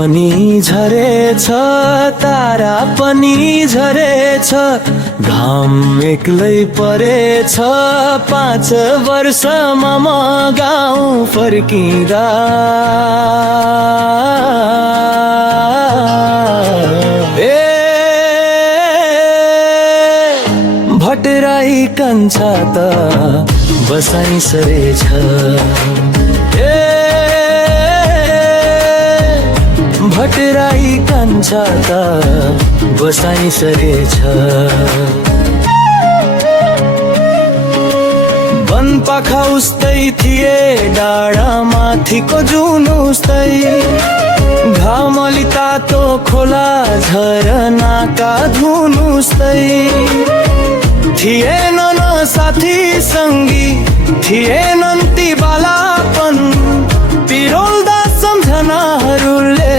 पनि झरेछ तारा पनि झरेछ घाम एक्लै परेछ 5 वर्षमा म गाउँ फर्किँदा भटराई कान्छा त बसाइ सरेछ भटराई कान्छा त बसाइ सरेछ वनपाखा उस्तै थिए डाँडा माथिको जुन उस्तै घामली तातो खोला झरनाका धुन उस्तै थिएनन् साथी सङ्गी थिएनन् ती बालापन पिरोल्दा सम्झनाहरूले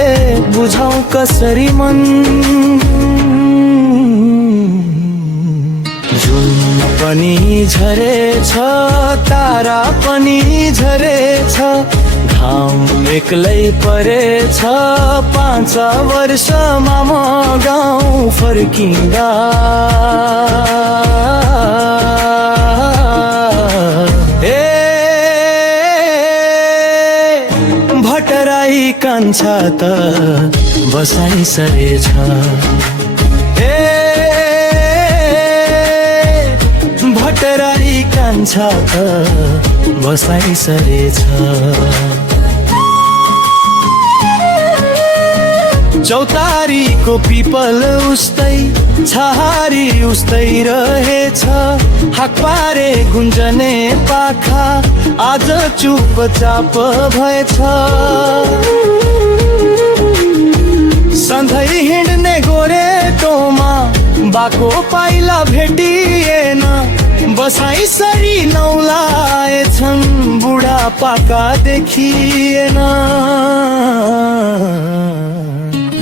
बुझाउ कसरी मन जुन पनि झरेछ तारा पनि झरेछ घाम एक्लै परेछ 5 वर्षमा म गाउँ फर्किँदा भटराई कान्छा त बसाइ सरेछ भटराई कान्छा त बसाइ सरेछ चौतारीको पिपल उस्तै छहारी उस्तै रहेछ हाक पारे गुन्जने पाखा आज चुपचाप भएछ सधैँ हिँड्ने गोरेटोमा बाको पाइला भेटिएन बसाइ सरी नौलाएछन् बुढापाका देखिएन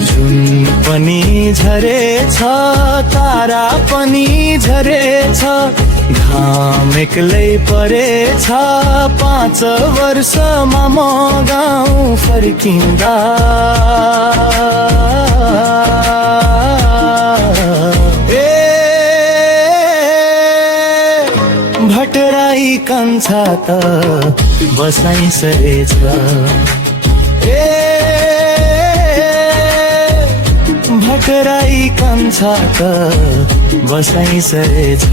जुन पनि झरेछ तारा पनि झरेछ घाम एक्लै परेछ 5 वर्षमा म गाउँ फर्किँदा भटराई कान्छा त बसाइ सरेछ भटराई कान्छा त बसाइ सरेछ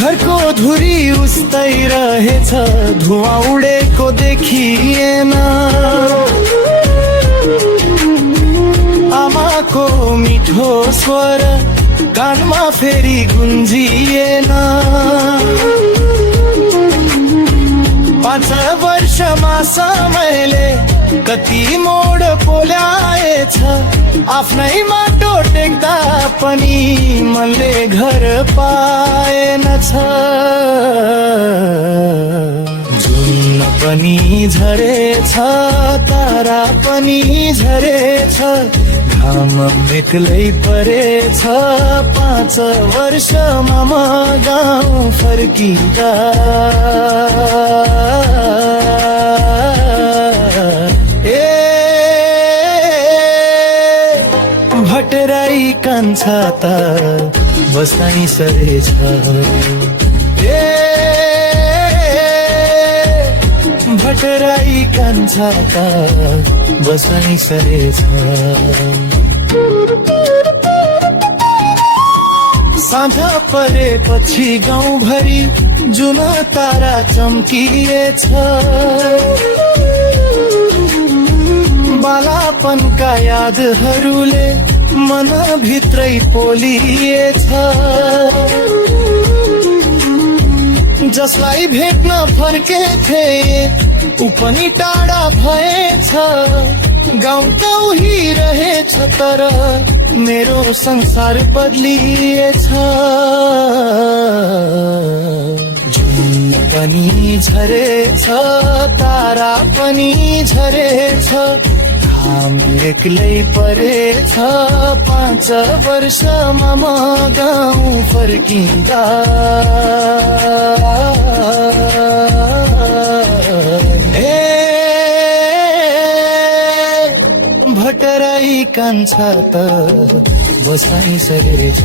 घरको धुरी उस्तै रहेछ धुवा उडेको देखिएन आमाको मिठो स्वर कानमा फेरि गुन्जिएन 5 वर्षमा समयले कति मोड पोल्याएछ आफ्नै माटो टेक्दा पनि मनले घर पाएन छ जुन पनि झरेछ तारा पनि झरेछ घाम एक्लै परेछ 5 वर्षमा म गाउँ फर्किँदा भटराई कान्छा त बसाइ सरेछ भटराई कान्छा त बसाइ सरेछ साँझ परेपछि गाउँभरि जुन तारा चम्किएछ बालापनका यादहरूले मनभित्रै पोलिएछ जसलाई भेट्न फर्के थिए ऊ पनि टाढा भएछ गाउँ त उही रहेछ तर मेरो संसार बदलिएछ जुन पनि झरेछ तारा पनि झरेछ घाम एक्लै परेछ 5 वर्षमा म गाउँ फर्किँदा भटराई कान्छा त बसाइ सरेछ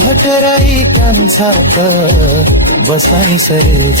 भटराई कान्छा त बसाइ सरेछ